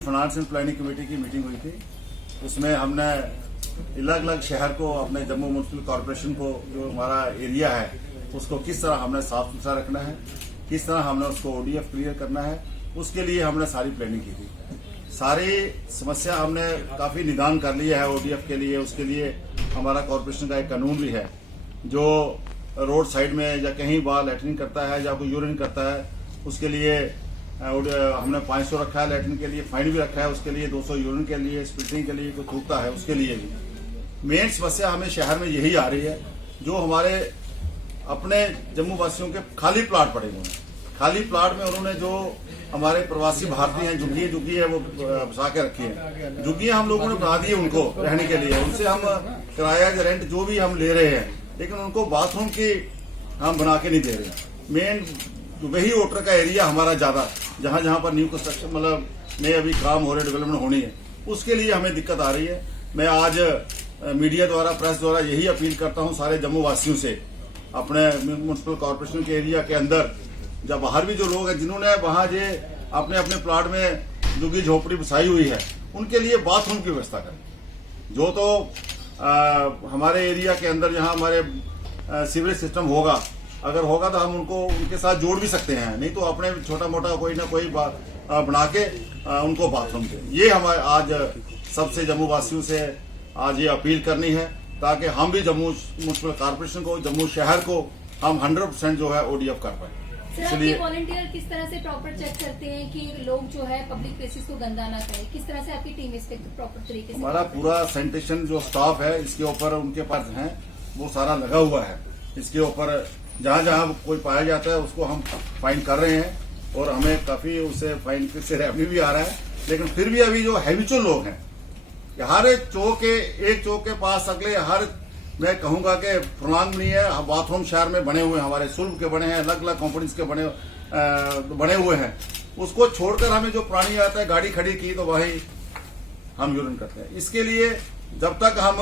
Finance and planning committee की meeting हुई थी। उसमें हमने अलग अलग शहर को, अपने जम्मू म्युनिसिपल कॉरपोरेशन को, जो हमारा एरिया है उसको किस तरह हमने साफ सुथरा रखना है, किस तरह हमने उसको ओडीएफ क्लियर करना है, उसके लिए हमने सारी प्लानिंग की थी। सारी समस्या हमने काफी निदान कर लिया है ओडीएफ के लिए। उसके लिए हमारा कॉरपोरेशन का एक कानून भी है, जो रोड साइड में या कहीं बाहर लैट्रिन करता है या कोई यूरिन करता है उसके लिए हमने 500 रखा है, लैट्रिन के लिए फाइन भी रखा है, उसके लिए 200 यूरिन के लिए, स्प्लिटिंग के लिए कोई थूकता है उसके लिए भी। मेन समस्या हमें शहर में यही आ रही है, जो हमारे अपने जम्मू वासियों के खाली प्लाट पड़े हुए हैं। खाली प्लाट में उन्होंने जो हमारे प्रवासी भारतीय हैं, झुग्गी है वो बसा के रखी है। झुग्गियां हम लोगों ने बना दी है उनको रहने के लिए, उनसे हम किराया रेंट जो भी हम ले रहे हैं, लेकिन उनको बाथरूम की हम बना के नहीं दे रहे। मेन वही वोटर का एरिया हमारा ज्यादा, जहां जहां पर न्यू कंस्ट्रक्शन मतलब नए अभी काम हो रहे, डेवलपमेंट होनी है, उसके लिए हमें दिक्कत आ रही है। मैं आज मीडिया द्वारा, प्रेस द्वारा यही अपील करता हूं सारे जम्मू वासियों से, अपने म्युनिसिपल कॉरपोरेशन के एरिया के अंदर या बाहर भी जो लोग हैं जिन्होंने वहां जे अपने अपने प्लाट में झुग्गी झोपड़ी बसाई हुई है, उनके लिए बाथरूम की व्यवस्था करें। जो तो हमारे एरिया के अंदर जहां हमारे सीवरेज सिस्टम होगा, अगर होगा तो हम उनको उनके साथ जोड़ भी सकते हैं, नहीं तो अपने छोटा मोटा कोई ना कोई बना के उनको बाथरूम दे। ये हमारे आज सबसे जम्मू वासियों से आज ये अपील करनी है, ताकि हम भी जम्मू म्युनिसिपल कॉरपोरेशन को, जम्मू शहर को हम 100% जो है ओडीएफ कर पाए। इसलिए वॉलंटियर किस तरह से प्रॉपर चेक करते हैं कि लोग जो है पब्लिक प्लेसेस को गंदा ना करें? किस तरह से आपकी टीम इस पे प्रॉपर तरीके से? हमारा पूरा सैनिटेशन जो स्टाफ है, इसके ऊपर उनके पास है वो सारा लगा हुआ है। इसके ऊपर जहां जहां कोई पाया जाता है उसको हम फाइन कर रहे हैं, और हमें काफी उससे फाइन से रेवेन्यू भी आ रहा है। लेकिन फिर भी अभी जो हैबिचुअल लोग हैं, हर एक चौक के पास अगले हर, मैं कहूंगा कि फुरलांग नहीं है, बाथरूम शहर में बने हुए हैं, हमारे सुल्भ के बने हैं, अलग अलग कंपनीज के बने हुए हैं। उसको छोड़कर हमें जो प्राणी आता है, गाड़ी खड़ी की तो वही हम यूरिन करते हैं। इसके लिए जब तक हम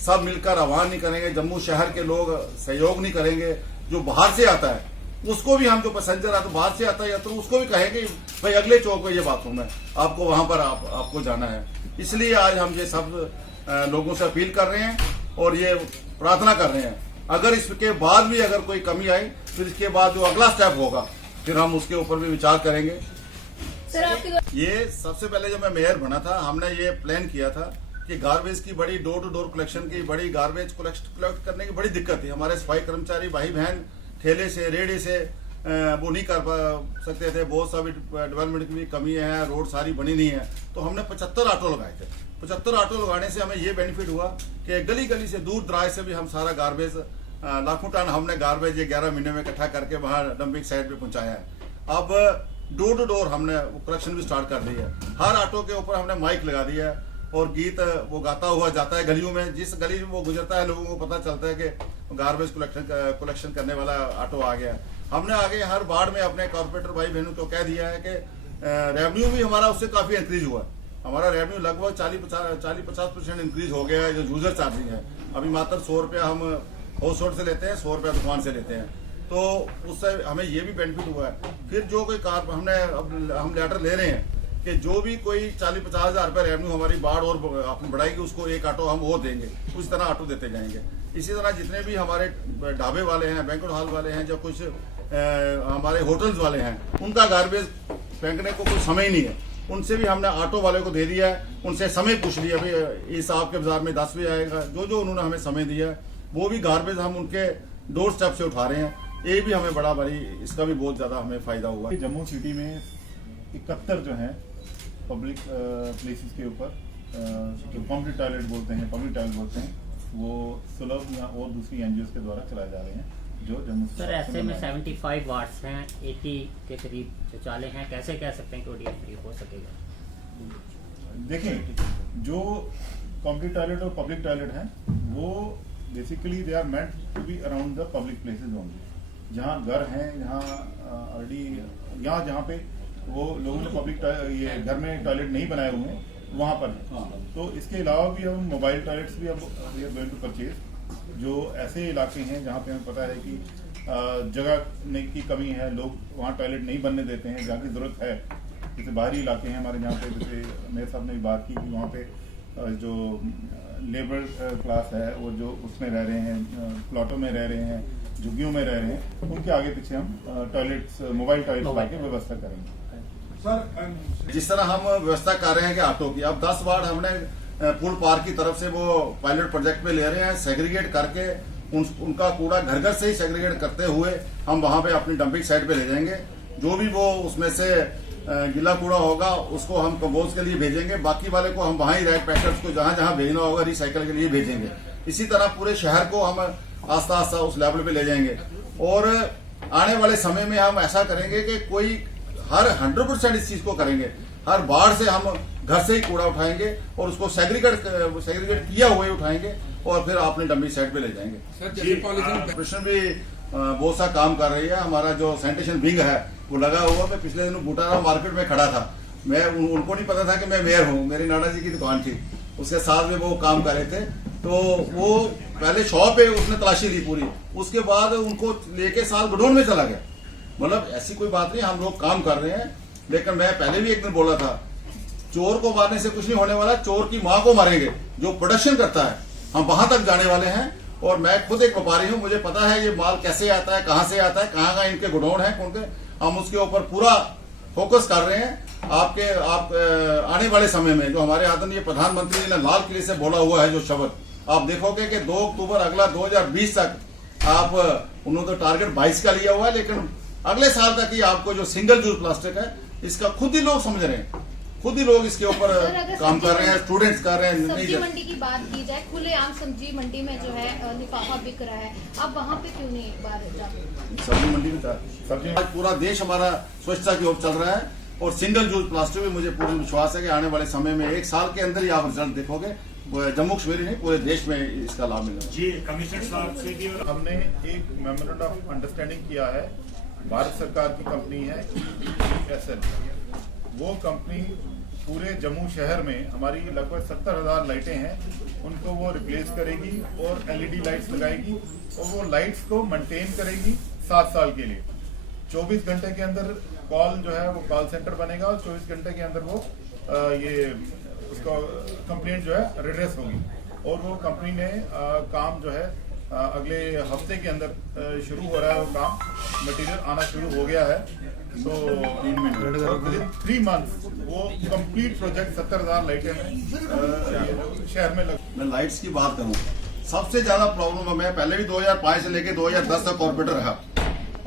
सब मिलकर आह्वान नहीं करेंगे, जम्मू शहर के लोग सहयोग नहीं करेंगे, जो बाहर से आता है उसको भी हम, जो पैसेंजर आता है बाहर से आता है, या तो उसको भी कहेंगे भाई अगले चौक में ये बाथरूम है, आपको वहां पर आपको जाना है। इसलिए आज हम ये सब लोगों से अपील कर रहे हैं और ये प्रार्थना कर रहे हैं, अगर इसके बाद भी अगर कोई कमी आई, फिर इसके बाद जो अगला स्टेप होगा फिर हम उसके ऊपर भी विचार करेंगे। ये सबसे पहले जब मैं मेयर बना था, हमने ये प्लान किया था कि गार्बेज की बड़ी डोर टू डोर कलेक्शन की, बड़ी गार्बेज कलेक्ट करने की बड़ी दिक्कत थी। हमारे सफाई कर्मचारी भाई बहन ठेले से, रेड़े से वो नहीं कर सकते थे। बहुत सा भी डेवलपमेंट की भी कमी है, रोड सारी बनी नहीं है, तो हमने 75 ऑटो लगाए थे। 75 ऑटो लगाने से हमें ये बेनिफिट हुआ कि गली गली से, दूर दराज से भी हम सारा गार्बेज, लाखों टन हमने गार्बेज 11 महीने में इकट्ठा करके वहां डंपिंग साइट पे पहुंचाया है। अब डोर टू डोर हमने कलेक्शन भी स्टार्ट कर दी है। हर ऑटो के ऊपर हमने माइक लगा दिया है और गीत वो गाता हुआ जाता है गलियों में। जिस गली में वो गुजरता है, लोगों को पता चलता है कि गार्बेज कलेक्शन करने वाला ऑटो आ गया। हमने आगे हर वार्ड में अपने कॉर्पोरेटर भाई बहनों को कह दिया है कि रेवेन्यू भी हमारा उससे काफी इंक्रीज हुआ। हमारा रेवेन्यू लगभग 40-50% इंक्रीज हो गया है। जो यूजर चार्जिंग है, अभी मात्र 100 रुपया हम हाउस होल्ड से लेते हैं, 100 रुपया दुकान से लेते हैं, तो उससे हमें ये भी बेनिफिट हुआ है। फिर जो कोई कार हम लेटर ले रहे हैं कि जो भी कोई 40-50 हजार रुपये रेवेन्यू हमारी बाढ़ और बढ़ाएगी, उसको एक ऑटो हम वो देंगे, उस तरह ऑटो देते जाएंगे। इसी तरह जितने भी हमारे ढाबे वाले हैं, बैंक्वेट हॉल वाले हैं, जो कुछ हमारे होटल्स वाले हैं, उनका गार्बेज फेंकने को कोई समय ही नहीं है, उनसे भी हमने ऑटो वाले को दे दिया है। उनसे समय पूछ लिया, भाई इस आपके बाजार में 10 बजे आएगा, जो उन्होंने हमें समय दिया है, वो भी गार्बेज हम उनके डोर स्टेप से उठा रहे हैं। ये भी हमें बड़ा भारी, इसका भी बहुत ज्यादा हमें फायदा हुआ। जम्मू सिटी में 71 जो है पब्लिक प्लेसेस के ऊपर जो कम्युनिटी टॉयलेट बोलते हैं, पब्लिक टॉयलेट बोलते हैं, वो सुलभ या और दूसरी एनजीओ के द्वारा चलाए जा रहे हैं, जो जम्मू सर ऐसे में 75 वार्ड्स हैं, 80 के करीब शौचालय हैं, कैसे कह सकते हैं कि ओडीएफ फ्री हो सकेगा? देखें, जो कम्युनिटी टॉयलेट और पब्लिक टॉयलेट हैं, वो basically they are meant to be around the public places only. जहाँ घर हैं, जहाँ पे वो लोगों ने पब्लिक ये घर में टॉयलेट नहीं बनाए हुए हैं, वहाँ पर है। तो इसके अलावा भी हम मोबाइल टॉयलेट्स भी अब we are going to purchase, जो ऐसे इलाके हैं जहाँ पे हमें पता है कि जगह की कमी है, लोग वहाँ टॉयलेट नहीं बनने देते हैं, जहाँ की जरूरत है, जैसे बाहरी इलाके हैं हमारे यहाँ पे, जैसे मेयर साहब ने भी बात की कि वहाँ पे जो लेबर क्लास है वो जो उसमें रह रहे हैं, प्लॉटों में रह रहे हैं, झुग्गियों में रह रहे हैं, उनके आगे पीछे हम टॉयलेट्स, मोबाइल टॉयलेट्स ला के व्यवस्था करेंगे। जिस तरह हम व्यवस्था कर रहे हैं कि ऑटो की, अब 10 वार्ड हमने पुल पार्क की तरफ से वो पायलट प्रोजेक्ट में ले रहे हैं, सेग्रीगेट करके उनका कूड़ा घर घर से ही सेग्रीगेट करते हुए हम वहां पे अपनी डंपिंग साइट पे ले जाएंगे। जो भी वो उसमें से गीला कूड़ा होगा उसको हम कंपोज के लिए भेजेंगे, बाकी वाले को हम वहां ही रेड पैकेट्स को जहां जहां भेजना होगा रिसाइकल के लिए भेजेंगे। इसी तरह पूरे शहर को हम आस्ता आस्ता उस लेवल पे ले जाएंगे और आने वाले समय में हम ऐसा करेंगे कि कोई हर 100% इस चीज को करेंगे, हर वार्ड से हम घर से ही कूड़ा उठाएंगे और उसको सेग्रीगेट किया हुआ ही उठाएंगे और फिर अपने डंपिंग साइट पे ले जाएंगे। कॉर्पोरेशन भी बहुत सा काम कर रही है। हमारा जो सैनिटेशन विंग है वो लगा हुआ, मैं पिछले दिनों बूटाराम मार्केट में खड़ा था, मैं उनको नहीं पता था कि मैं मेयर हूँ, मेरी नाना जी की दुकान थी, उसके साथ में वो काम कर रहे थे। तो वो पहले शॉप पे उसने तलाशी ली पूरी, उसके बाद उनको लेके साल गडोन में चला गया। मतलब ऐसी कोई बात नहीं, हम लोग काम कर रहे हैं। लेकिन मैं पहले भी एक दिन बोला था, चोर को मारने से कुछ नहीं होने वाला, चोर की मां को मारेंगे। जो प्रोडक्शन करता है हम वहां तक जाने वाले हैं। और मैं खुद एक व्यापारी हूं, मुझे पता है ये माल कैसे आता है, कहां से आता है, कहां इनके गोडाउन है, कौन के, हम उसके ऊपर पूरा फोकस कर रहे हैं। आप आने वाले समय में जो हमारे आदरणीय प्रधानमंत्री जी ने लाल किले से बोला हुआ है जो शब्द, आप देखोगे कि 2 अक्टूबर अगला 2020 तक आप, उन्होंने तो टारगेट 22 का लिया हुआ है, लेकिन अगले साल तक ही आपको जो सिंगल यूज प्लास्टिक है इसका खुद ही लोग समझ रहे हैं, खुद ही लोग इसके ऊपर काम कर रहे हैं, स्टूडेंट्स कर रहे हैं। सब्जी मंडी की बात की जाए, खुलेआम सब्जी मंडी में जो है लिफाफा बिक रहा है, आप वहाँ पे क्यों नहीं एक बार जाते? सब्जी मंडी में सब्जी आज पूरा देश हमारा स्वच्छता की ओर चल रहा है और सिंगल यूज प्लास्टिक में मुझे पूर्ण विश्वास है कि आने वाले समय में 1 साल के अंदर ही आप रिजल्ट देखोगे। जम्मू कश्मीर नहीं पूरे देश में इसका लाभ मिलेगा। जी कमिश्नर साहब से भी हमने एक मेमोरेंडम ऑफ अंडरस्टैंडिंग किया है, भारत सरकार की कंपनी है EESL, वो कंपनी पूरे जम्मू शहर में हमारी लगभग 70,000 लाइटें हैं, उनको वो रिप्लेस करेगी और LED लाइट्स लगाएगी और वो लाइट्स को मेंटेन करेगी 7 साल के लिए। 24 घंटे के अंदर कॉल जो है वो कॉल सेंटर बनेगा और 24 घंटे के अंदर वो ये उसका कंप्लेंट जो है रिड्रेस होगी। और वो कंपनी ने काम जो है अगले हफ्ते के अंदर शुरू हो रहा है, वो काम मटेरियल आना शुरू हो गया है। तो 3 मंथ्स वो कंप्लीट प्रोजेक्ट 70,000 लाइटें में शहर में मैं लाइट्स की बात करूं, सबसे ज्यादा प्रॉब्लम मैं पहले भी 2005 से लेके 2010 तक कॉर्पोरेटर रहा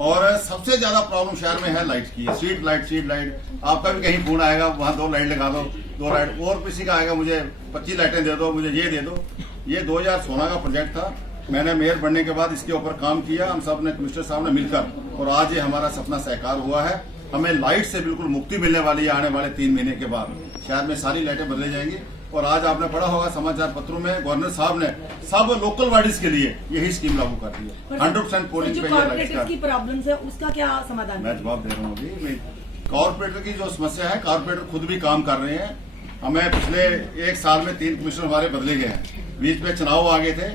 और सबसे ज्यादा प्रॉब्लम शहर में है लाइट की। स्ट्रीट लाइट आपका भी कहीं फोन आएगा, वहां 2 लाइट लगा दो, 2 लाइट, और किसी का आएगा मुझे 25 लाइटें दे दो, मुझे ये दे दो। ये 2016 का प्रोजेक्ट था, मैंने मेयर बनने के बाद इसके ऊपर काम किया, हम सब ने कमिश्नर साहब ने मिलकर, और आज ये हमारा सपना साकार हुआ है। हमें लाइट से बिल्कुल मुक्ति मिलने वाली है। आने वाले 3 महीने के बाद शहर में सारी लाइटें बदली जाएंगी। और आज आपने पढ़ा होगा समाचार पत्रों में, गवर्नर साहब ने सब लोकल बॉडीज के लिए यही स्कीम लागू कर दी है। 100% पोलिंग पे कॉर्पोरेटर की प्रॉब्लम है उसका क्या समाधान? मैं जवाब दे रहा हूँ अभी। कॉर्पोरेटर की जो समस्या है, कॉर्पोरेटर खुद भी काम कर रहे हैं। हमें पिछले 1 साल में 3 कमिश्नर हमारे बदले गए हैं। बीच में चुनाव आ गए थे,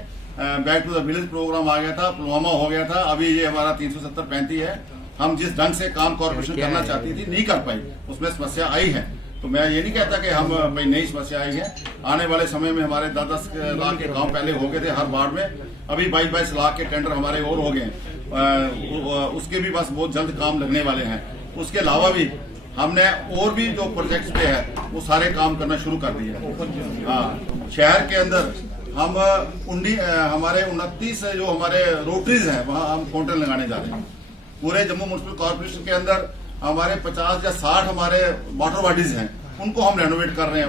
back to the village program आ गया था, पुलवामा हो गया था, अभी ये हमारा 370-35 है। हम जिस ढंग से काम कॉर्पोरेशन करना चाहती थी नहीं कर पाई, उसमें समस्या आई है। तो मैं ये नहीं कहता कि हम भाई नई समस्या आई है। आने वाले समय में हमारे 10-10 लाख के काम पहले हो गए थे हर वार्ड में, अभी 22-22 लाख के टेंडर हमारे और हो गए, उसके भी बस बहुत जल्द काम लगने वाले हैं। उसके अलावा भी हमने और भी जो प्रोजेक्ट्स पे है वो सारे काम करना शुरू कर दिए हैं। हाँ, शहर के अंदर हम हमारे 29 जो हमारे रोटरीज हैं वहाँ हम फाउंटेन लगाने जा रहे हैं। पूरे जम्मू म्युनिसिपल कॉर्पोरेशन के अंदर हमारे 50 या 60 हमारे वाटर बॉडीज हैं, उनको हम रेनोवेट कर रहे हैं।